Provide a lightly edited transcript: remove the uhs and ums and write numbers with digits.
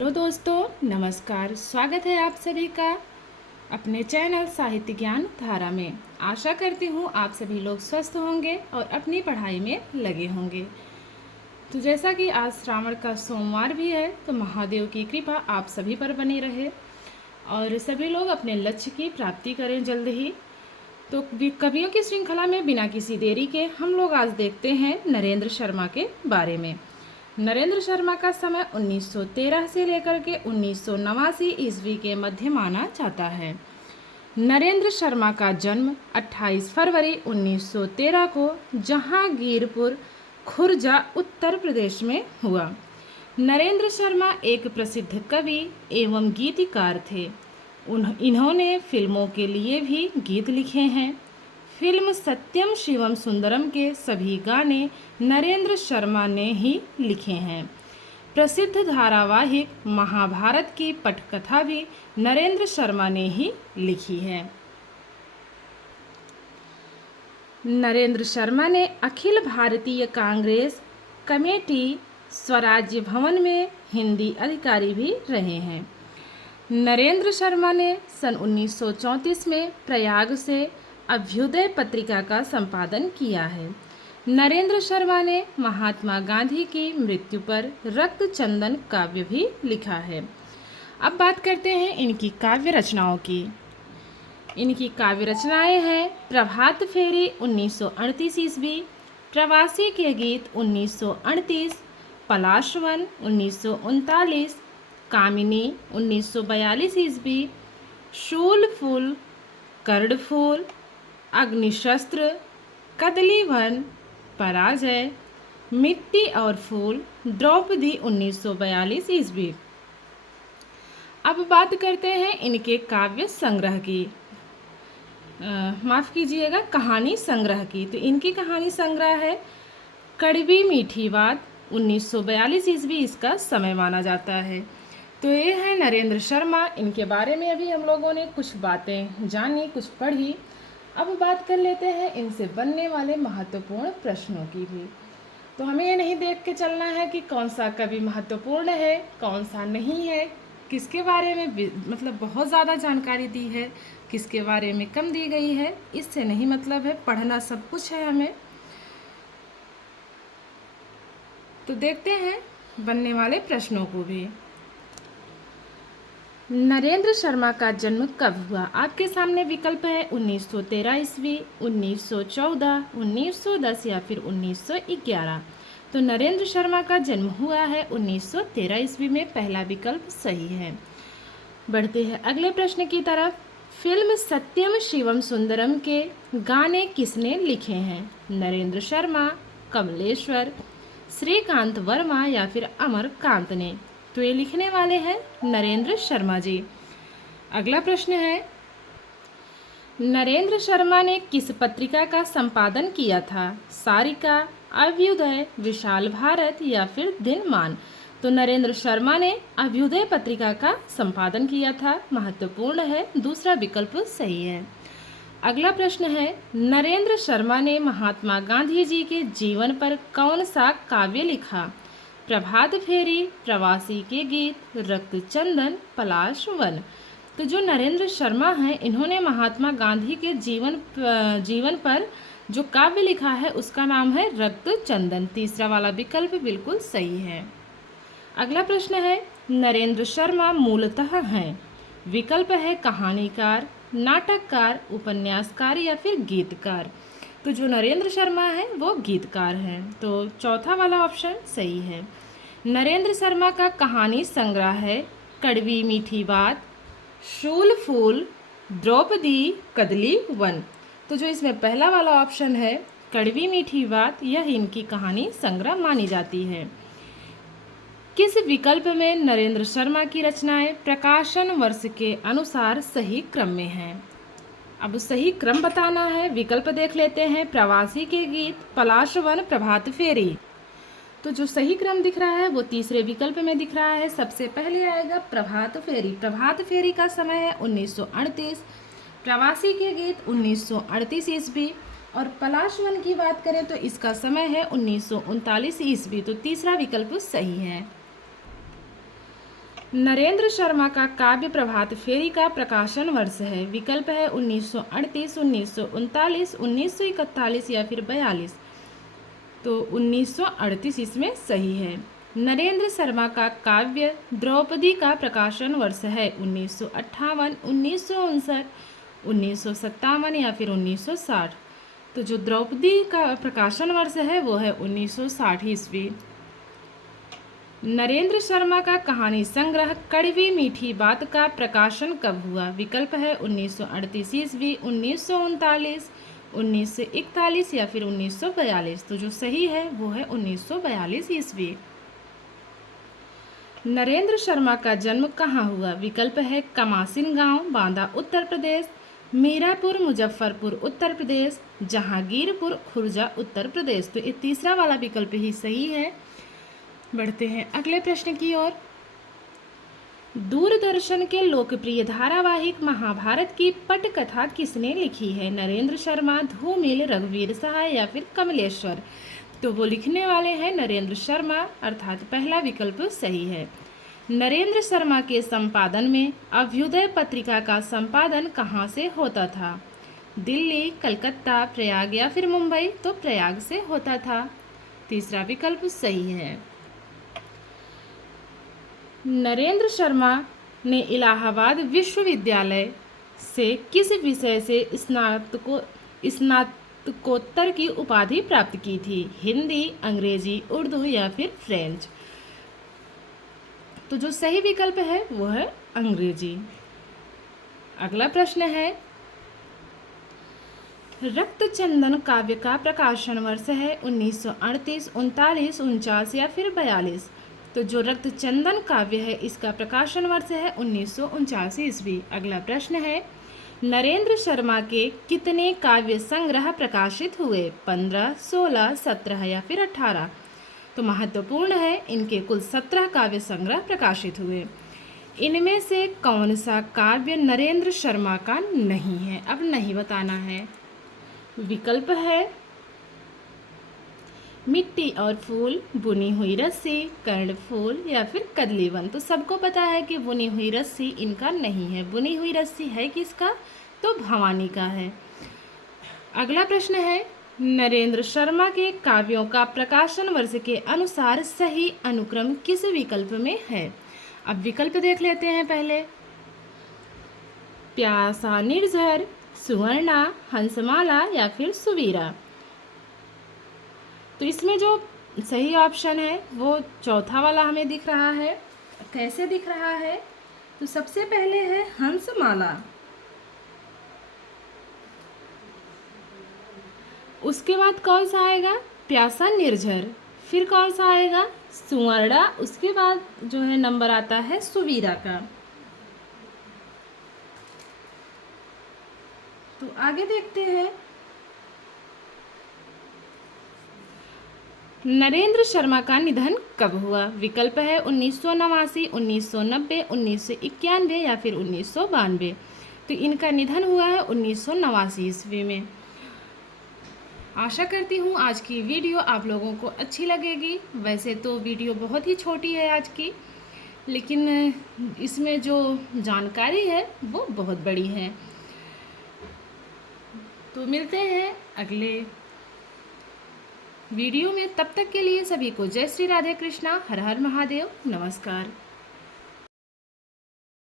Hello दोस्तों, नमस्कार। स्वागत है आप सभी का अपने चैनल साहित्य ज्ञान धारा में। आशा करती हूँ आप सभी लोग स्वस्थ होंगे और अपनी पढ़ाई में लगे होंगे। तो जैसा कि आज श्रावण का सोमवार भी है, तो महादेव की कृपा आप सभी पर बनी रहे और सभी लोग अपने लक्ष्य की प्राप्ति करें जल्द ही। तो कवियों की श्रृंखला में बिना किसी देरी के हम लोग आज देखते हैं नरेंद्र शर्मा के बारे में। नरेंद्र शर्मा का समय 1913 से लेकर के 1989 ईस्वी के मध्य माना जाता है। नरेंद्र शर्मा का जन्म 28 फरवरी 1913 को जहांगीरपुर, खुर्जा, उत्तर प्रदेश में हुआ। नरेंद्र शर्मा एक प्रसिद्ध कवि एवं गीतकार थे। इन्होंने फिल्मों के लिए भी गीत लिखे हैं। फिल्म सत्यम शिवम सुंदरम के सभी गाने नरेंद्र शर्मा ने ही लिखे हैं। प्रसिद्ध धारावाहिक महाभारत की पटकथा भी नरेंद्र शर्मा ने ही लिखी है। नरेंद्र शर्मा ने अखिल भारतीय कांग्रेस कमेटी स्वराज्य भवन में हिंदी अधिकारी भी रहे हैं। नरेंद्र शर्मा ने सन 1934 में प्रयाग से अभ्युदय पत्रिका का संपादन किया है। नरेंद्र शर्मा ने महात्मा गांधी की मृत्यु पर रक्त चंदन काव्य भी लिखा है। अब बात करते हैं इनकी काव्य रचनाओं की। इनकी काव्य रचनाएं हैं प्रभात फेरी 1938 ईस्वी, प्रवासी के गीत 1938, पलाशवन 1939, कामिनी 1942 ईस्वी, शूल फूल, कर्णफूल, अग्निशस्त्र, कदलीवन, पराजय, मिट्टी और फूल, द्रौपदी 1942 ईस्वी। अब बात करते हैं इनके काव्य संग्रह की, माफ़ कीजिएगा, कहानी संग्रह की। तो इनकी कहानी संग्रह है कड़वी मीठी बात, 1942 ईस्वी इसका समय माना जाता है। तो ये है नरेंद्र शर्मा। इनके बारे में अभी हम लोगों ने कुछ बातें जानी, कुछ पढ़ी। अब बात कर लेते हैं इनसे बनने वाले महत्वपूर्ण प्रश्नों की भी। तो हमें ये नहीं देख के चलना है कि कौन सा कवि महत्वपूर्ण है, कौन सा नहीं है, किसके बारे में मतलब बहुत ज़्यादा जानकारी दी है, किसके बारे में कम दी गई है। इससे नहीं मतलब है, पढ़ना सब कुछ है हमें। तो देखते हैं बनने वाले प्रश्नों को भी। नरेंद्र शर्मा का जन्म कब हुआ? आपके सामने विकल्प है 1913 ईस्वी, 1914, 1910 या फिर 1911। तो नरेंद्र शर्मा का जन्म हुआ है 1913 ईस्वी में, पहला विकल्प सही है। बढ़ते हैं अगले प्रश्न की तरफ। फिल्म सत्यम शिवम सुंदरम के गाने किसने लिखे हैं? नरेंद्र शर्मा, कमलेश्वर, श्रीकांत वर्मा या फिर अमरकांत ने? तो ये लिखने वाले हैं नरेंद्र शर्मा जी। अगला प्रश्न है, नरेंद्र शर्मा ने किस पत्रिका का संपादन किया था? सारिका, अभ्युदय, विशाल भारत या फिर दिनमान? तो नरेंद्र शर्मा ने अभ्युदय पत्रिका का संपादन किया था, महत्वपूर्ण है, दूसरा विकल्प सही है। अगला प्रश्न है, नरेंद्र शर्मा ने महात्मा गांधी जी के जीवन पर कौन सा काव्य लिखा? प्रभात फेरी, प्रवासी के गीत, रक्त चंदन, पलाश वन? तो जो नरेंद्र शर्मा हैं, इन्होंने महात्मा गांधी के जीवन पर जो काव्य लिखा है उसका नाम है रक्त चंदन, तीसरा वाला विकल्प बिल्कुल सही है। अगला प्रश्न है, नरेंद्र शर्मा मूलतः हैं? विकल्प है कहानीकार, नाटककार, उपन्यासकार या फिर गीतकार। तो जो नरेंद्र शर्मा हैं वो गीतकार हैं, तो चौथा वाला ऑप्शन सही है। नरेंद्र शर्मा का कहानी संग्रह है कड़वी मीठी बात, शूल फूल, द्रौपदी, कदली वन। तो जो इसमें पहला वाला ऑप्शन है कड़वी मीठी बात, यह इनकी कहानी संग्रह मानी जाती है। किस विकल्प में नरेंद्र शर्मा की रचनाएं प्रकाशन वर्ष के अनुसार सही क्रम में हैं? अब सही क्रम बताना है। विकल्प देख लेते हैं, प्रवासी के गीत, पलाशवन, प्रभात फेरी। तो जो सही क्रम दिख रहा है वो तीसरे विकल्प में दिख रहा है। सबसे पहले आएगा प्रभात फेरी। प्रभात फेरी का समय है 1938, प्रवासी के गीत 1938 ईस्वी और पलाशवन की बात करें तो इसका समय है 1939 ईस्वी। तो तीसरा विकल्प सही है। नरेंद्र शर्मा का काव्य प्रभात फेरी का प्रकाशन वर्ष है? विकल्प है 1938, 1939, 1941 या फिर 42। तो 1938 इसमें सही है। नरेंद्र शर्मा का काव्य द्रौपदी का प्रकाशन वर्ष है? 1958, 1959, 1957 या फिर 1960। तो जो द्रौपदी का प्रकाशन वर्ष है वो है 1960 ईस्वी। नरेंद्र शर्मा का कहानी संग्रह कड़वी मीठी बात का प्रकाशन कब हुआ? विकल्प है 1938 ईस्वी, 1939, 1941 या फिर 1942। तो जो सही है वो है 1942 ईस्वी। नरेंद्र शर्मा का जन्म कहाँ हुआ? विकल्प है कमासिन गांव, बांदा उत्तर प्रदेश, मीरापुर मुजफ्फरपुर उत्तर प्रदेश, जहांगीरपुर खुर्जा उत्तर प्रदेश। तो ये तीसरा वाला विकल्प ही सही है। बढ़ते हैं अगले प्रश्न की ओर। दूरदर्शन के लोकप्रिय धारावाहिक महाभारत की पटकथा किसने लिखी है? नरेंद्र शर्मा, धूमिल, रघुवीर सहाय या फिर कमलेश्वर। तो वो लिखने वाले हैं नरेंद्र शर्मा, अर्थात पहला विकल्प सही है। नरेंद्र शर्मा के संपादन में अभ्युदय पत्रिका का संपादन कहाँ से होता था? दिल्ली, कलकत्ता, प्रयाग या फिर मुंबई। तो प्रयाग से होता था। तीसरा विकल्प सही है। नरेंद्र शर्मा ने इलाहाबाद विश्वविद्यालय से किस विषय से स्नातकोत्तर की उपाधि प्राप्त की थी? हिंदी, अंग्रेजी, उर्दू या फिर फ्रेंच। तो जो सही विकल्प है वो है अंग्रेजी। अगला प्रश्न है, रक्तचंदन काव्य का प्रकाशन वर्ष है 1938, 39, 49 या फिर 42। तो जो रक्तचंदन काव्य है इसका प्रकाशन वर्ष है 1949 ईस्वी। अगला प्रश्न है, नरेंद्र शर्मा के कितने काव्य संग्रह प्रकाशित हुए? 15, 16, 17 या फिर 18। तो महत्वपूर्ण है, इनके कुल 17 काव्य संग्रह प्रकाशित हुए। इनमें से कौन सा काव्य नरेंद्र शर्मा का नहीं है? अब नहीं बताना है। विकल्प है मिट्टी और फूल, बुनी हुई रस्सी, कर्णफूल या फिर कदलीवन। तो सबको पता है कि बुनी हुई रस्सी इनका नहीं है। बुनी हुई रस्सी है किसका? तो भवानी का है। अगला प्रश्न है, नरेंद्र शर्मा के काव्यों का प्रकाशन वर्ष के अनुसार सही अनुक्रम किस विकल्प में है? अब विकल्प देख लेते हैं पहले। प्यासा निर्झर, सुवर्णा, हंसमाला या फिर सुवीरा। तो इसमें जो सही ऑप्शन है वो चौथा वाला हमें दिख रहा है। कैसे दिख रहा है? तो सबसे पहले है हंसमाला, उसके बाद कौन सा आएगा? प्यासा निर्झर, फिर कौन सा आएगा? सुवर्णा, उसके बाद जो है नंबर आता है सुवीरा का। तो आगे देखते हैं, नरेंद्र शर्मा का निधन कब हुआ? विकल्प है 1989, 1990, 1991 या फिर 1992। तो इनका निधन हुआ है 1989 ईस्वी में। आशा करती हूँ आज की वीडियो आप लोगों को अच्छी लगेगी। वैसे तो वीडियो बहुत ही छोटी है आज की, लेकिन इसमें जो जानकारी है वो बहुत बड़ी है। तो मिलते हैं अगले वीडियो में। तब तक के लिए सभी को जय श्री राधे कृष्णा, हर हर महादेव, नमस्कार।